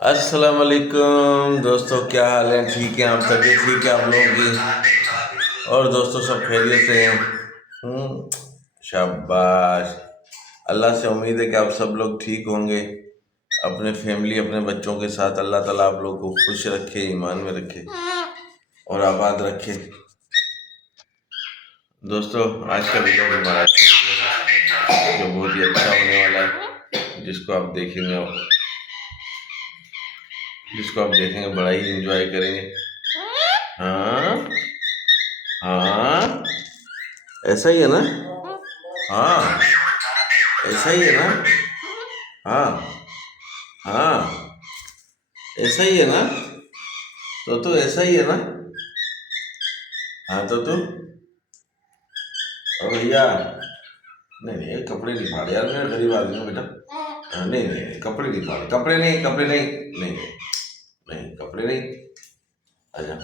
अस्सलाम वालेकुम दोस्तों, क्या हाल है? ठीक है आप? तबीयत ठीक है आप लोगों की? और दोस्तों सब खैरियत से हैं? शाबाश। अल्लाह से उम्मीद है कि आप सब लोग ठीक होंगे। अपने फैमिली अपने बच्चों के साथ अल्लाह ताला आप लोग को खुश रखे, ईमान में रखे और आबाद रखे। दोस्तों आज का वीडियो हमारा जो बहुत ही अच्छा होने वाला है, जिसको आप देखेंगे बड़ा ही एंजॉय करेंगे। हाँ हाँ, ऐसा ही है ना? हाँ, ऐसा ही है ना? हाँ हाँ, ऐसा ही है ना? तो ऐसा ही है ना? हाँ तो ओ भैया, नहीं नहीं कपड़े नहीं फाड़ यार, मैं गरीब आदमी हूँ बेटा। नहीं नहीं नहीं, कपड़े नहीं फाड़, कपड़े नहीं, कपड़े नहीं, नहीं नहीं नहीं, कपड़े नहीं। अच्छा,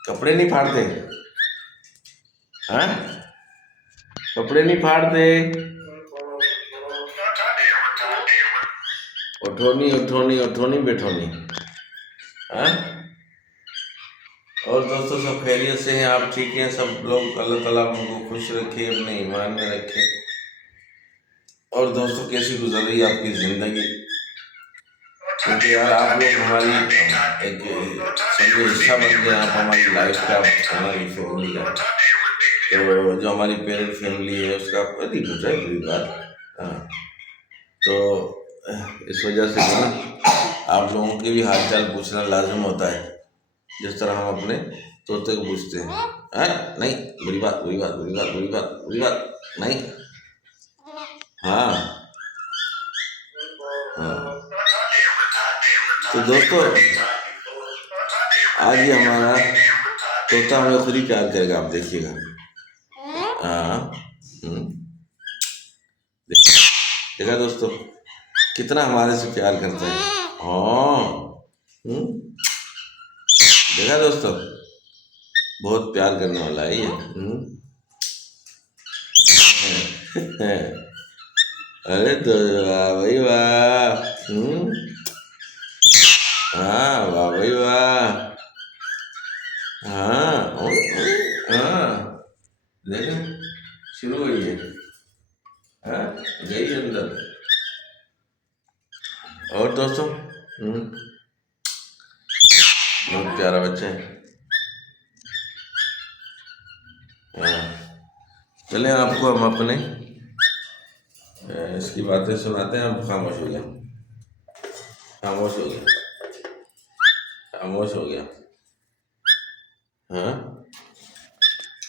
कपड़े नहीं फाड़ते? हाँ, कपड़े नहीं फाड़ते। उठोनी उठोनी उठोनी बैठोनी। हाँ, और दोस्तों सब खैरियत से हैं? आप ठीक हैं सब लोग? अल्लाह ताला हमको खुश रखे, अपने ईमान में रखे। और दोस्तों कैसी गुजर रही है आपकी ज़िंदगी? क्योंकि यार आप लोग हमारी एक समझो हिस्सा बन गए, आप हमारी लाइफ का, हमारी फैमिली का। तो जो हमारी पेरेंट फैमिली है उसका वेरी गुड है, बुरी बात। हाँ, तो इस वजह से जो ना आप लोगों के भी हाल चाल पूछना लाजिम होता है, जिस तरह हम अपने तोते को पूछते हैं। नहीं, बुरी बात बुरी बात बुरी बात बुरी बात बुरी बात नहीं। हाँ हाँ, तो दोस्तों आज ये हमारा तोता हमें खुद ही प्यार करेगा, आप देखिएगा। हाँ, देखा दोस्तों कितना हमारे से प्यार करता है। हाँ, देखा दोस्तों, बहुत प्यार करने वाला है ये। अरे तो वाह भाई वाह। हाँ वाह भाई वाह। हाँ हाँ, देखा शुरू हुई है। हाँ, गई अंदर। और दोस्तों बहुत प्यारा बच्चा है। हाँ, चलें आपको हम अपने इसकी बातें सुनाते हैं। हम खामोश हो गया, खामोश हो गया, खामोश हो गया। हाँ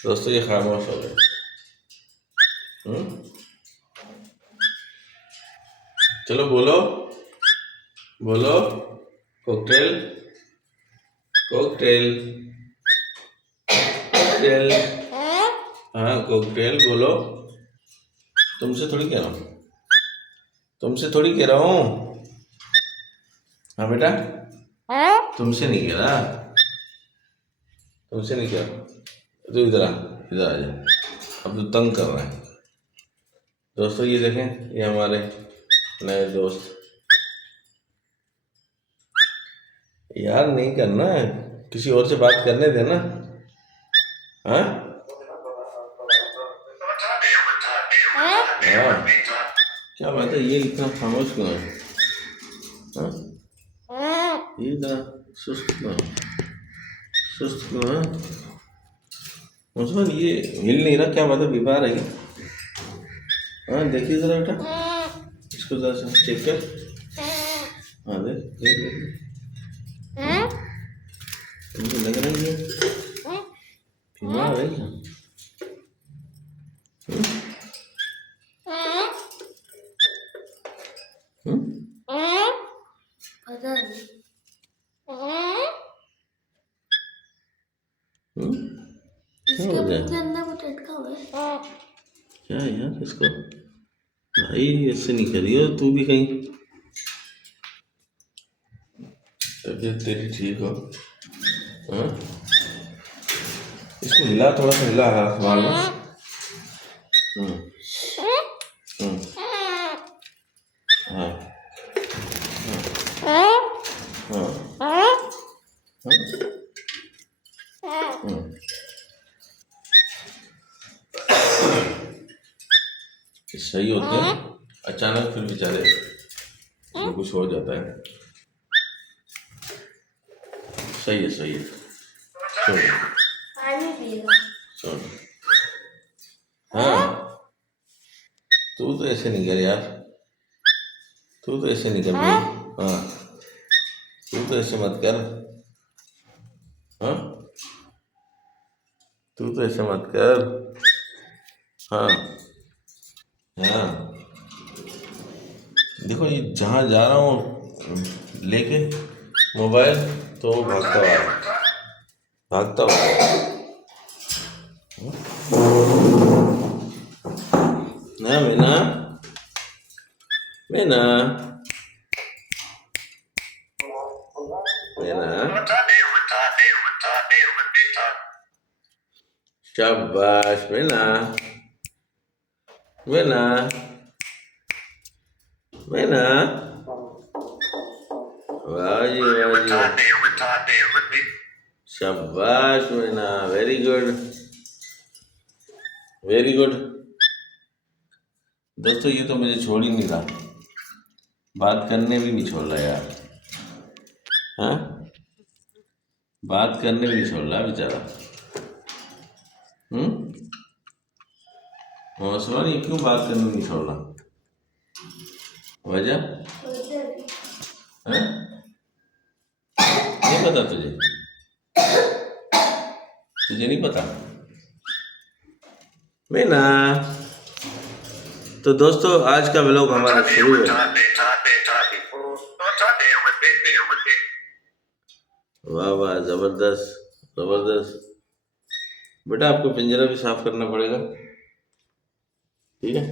दोस्तों, ये खामोश हो गया। चलो बोलो बोलो, कॉकटेल कॉकटेल कॉकटेल। हाँ कॉकटेल बोलो। तुमसे थोड़ी कह रहा हूँ, तुमसे थोड़ी कह रहा हूँ। हाँ बेटा, तुमसे नहीं कह रहा, तुमसे नहीं कह रहा। तो इधर आ, इधर आ जा। अब तो तंग कर रहा है। दोस्तों ये देखें, ये हमारे नए दोस्त। यार नहीं करना है, किसी और से बात करने देना। हाँ हाँ, क्या बात है, ये इतना खामोश क्यों है? हाँ, ये इतना सुस्त क्यों है? सुस्त क्यों है? मुझे ये हिल नहीं रहा, क्या बात है, बीमार है? हाँ देखिए जरा बेटा, इसको जरा सा चेक कर। हाँ देख देख देख, मुझे लग रही है बीमार है क्या? पता नहीं। क्या हो गया? अंदर कुछ अटका हुआ है क्या यार इसको? भाई ऐसे नहीं करियो तू भी कहीं, तबीयत तेरी ठीक हो। हाँ, इसको हिला, थोड़ा सा हिला हाथ मारना। हाँ हाँ, हाँ सही होते हैं, अचानक फिर बेचारे कुछ हो जाता है। सही है सही है। सुन हाँ, तू तो ऐसे नहीं कर यार, तू तो ऐसे नहीं कर भाई। हाँ तू तो ऐसे मत कर। हाँ तू तो ऐसे मत कर। हाँ हाँ देखो ये जहाँ जा रहा हूँ लेके मोबाइल तो वो भागता हुआ भागता हुआ ना मीना मीना मीना शाबाश मीना मीना मीना वाह जी वाह जी शाबाश Meena very good very good. दोस्तों ये तो मुझे छोड़ ही नहीं रहा, बात करने भी नहीं छोड़ रहा यार। हाँ बात करने भी नहीं छोड़ रहा बेचारा। हौसला नहीं, क्यों बात करने नहीं छोड़ रहा? वजह है नहीं पता तुझे? तुझे नहीं पता मीना? तो दोस्तों आज का व्लॉग हमारा शुरू है। वाह वाह जबरदस्त जबरदस्त। बेटा आपको पिंजरा भी साफ करना पड़ेगा, ठीक है?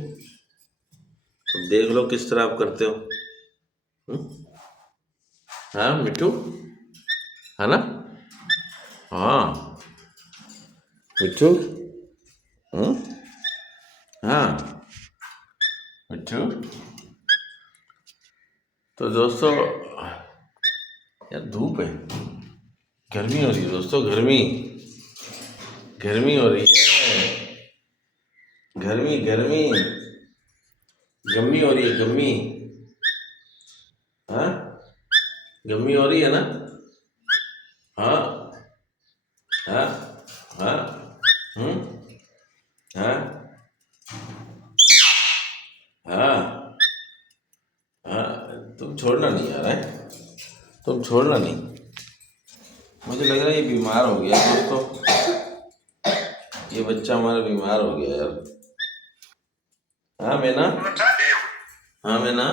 अब देख लो किस तरह आप करते हो। हाँ मिट्टू है ना? हाँ मिट्टू हाँ मिट्टू। तो दोस्तों यार धूप है, गर्मी हो रही है दोस्तों, गर्मी गर्मी हो रही है, गर्मी गर्मी गम्मी हो रही है गम्मी। हाँ गम्मी हो रही है ना? हाँ हाँ हाँ हाँ हाँ हाँ तुम छोड़ना नहीं यार है, तुम छोड़ना नहीं। मुझे लग रहा है ये बीमार हो गया दोस्तों, ये बच्चा हमारा बीमार हो गया यार। हाँ मैना हाँ मैना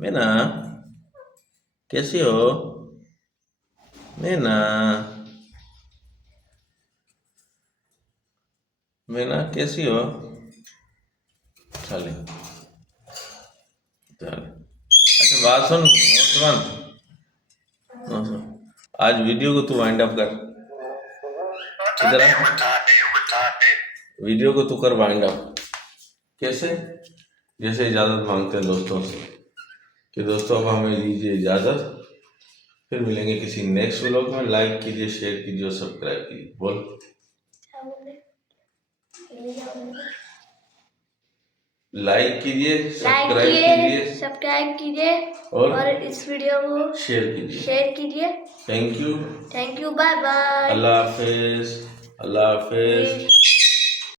मैना कैसी हो मैना? मैना कैसी हो? चले चले अच्छा बात सुन नौजवान, आज वीडियो को तू वाइंड अप कर, इधर आ। वीडियो को तू कर वाइंड अप। कैसे? जैसे इजाज़त मांगते हैं दोस्तों से कि दोस्तों अब हमें दीजिए इजाज़त, फिर मिलेंगे किसी नेक्स्ट व्लॉग में। लाइक कीजिए, शेयर कीजिए और सब्सक्राइब कीजिए। बोल लाइक कीजिए, सब्सक्राइब कीजिए और इस वीडियो को शेयर कीजिए। Thank you bye bye. अल्लाह हाफिज अल्लाह हाफिज।